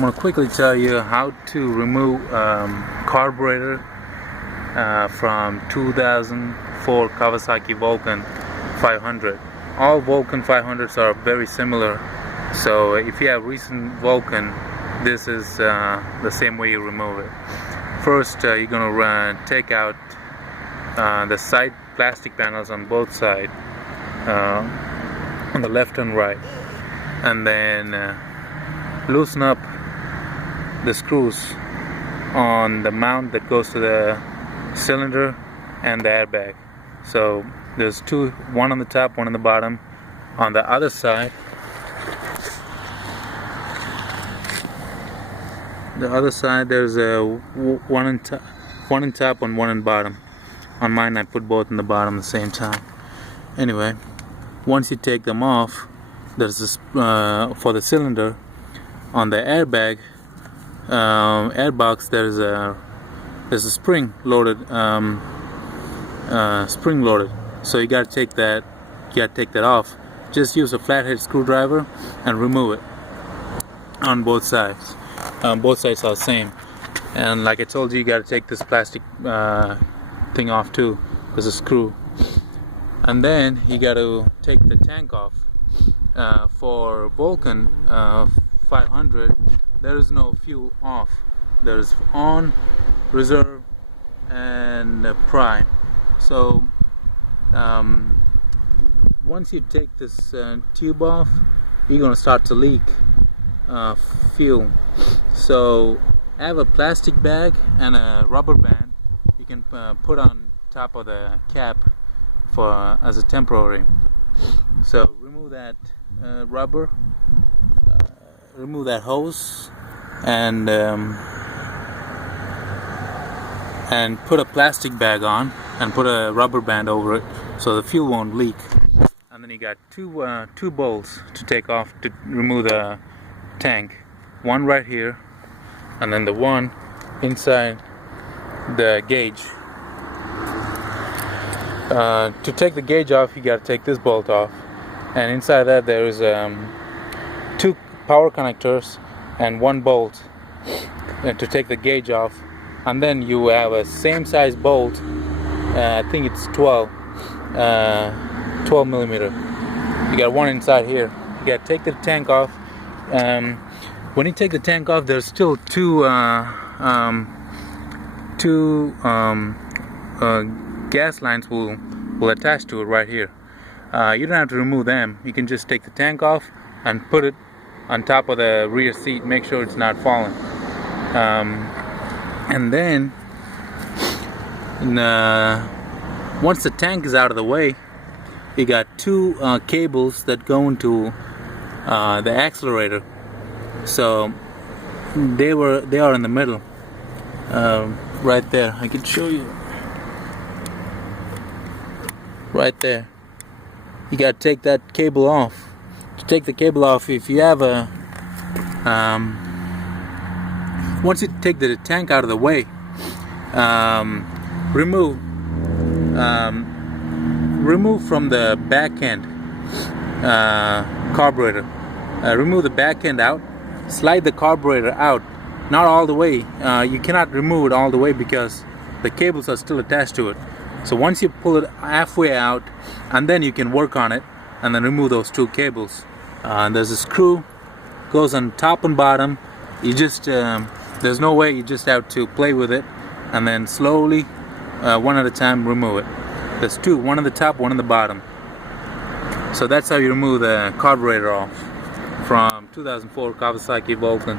I'm going to quickly tell you how to remove carburetor from 2004 Kawasaki Vulcan 500. All Vulcan 500s are very similar, so if you have recent Vulcan, this is the same way you remove it. First, you're going to take out the side plastic panels on both sides, on the left and right, and then loosen up the screws on the mount that goes to the cylinder and the airbag. So there's two, one on the top, one on the bottom. On the other side, there's one on top and one on bottom. On mine I put both in the bottom at the same time. Anyway, once you take them off, there's this for the cylinder. On the airbag airbox, there's a spring loaded, so you gotta take that off. Just use a flathead screwdriver and remove it on both sides. Both sides are the same, and like I told you, you gotta take this plastic thing off too. There's a screw, and then you gotta take the tank off. For Vulcan 500, there is no fuel off. There is on, reserve, and prime. So once you take this tube off, you're gonna start to leak fuel. So have a plastic bag and a rubber band you can put on top of the cap for as a temporary. So remove that rubber, remove that hose, and put a plastic bag on and put a rubber band over it so the fuel won't leak. And then you got two bolts to take off to remove the tank. One right here, and then the one inside the gauge. To take the gauge off, you got to take this bolt off, and inside that there is two power connectors and one bolt to take the gauge off. And then you have a same size bolt, I think it's 12 millimeter. You got one inside here. You got to take the tank off. When you take the tank off, there's still two gas lines will attach to it right here. You don't have to remove them. You can just take the tank off and put it on top of the rear seat. Make sure it's not falling. And then once the tank is out of the way, you got two cables that go into the accelerator. So they are in the middle, right there. I can show you. Right there. You got to take that cable off. To take the cable off, if you have a once you take the tank out of the way, remove from the back end carburetor. Remove the back end out. Slide the carburetor out, not all the way. You cannot remove it all the way because the cables are still attached to it. So once you pull it halfway out, and then you can work on it and then remove those two cables. There's a screw, goes on top and bottom. You just there's no way, you just have to play with it and then slowly, one at a time, remove it. There's two, one on the top, one on the bottom. So that's how you remove the carburetor off from 2004 Kawasaki Vulcan.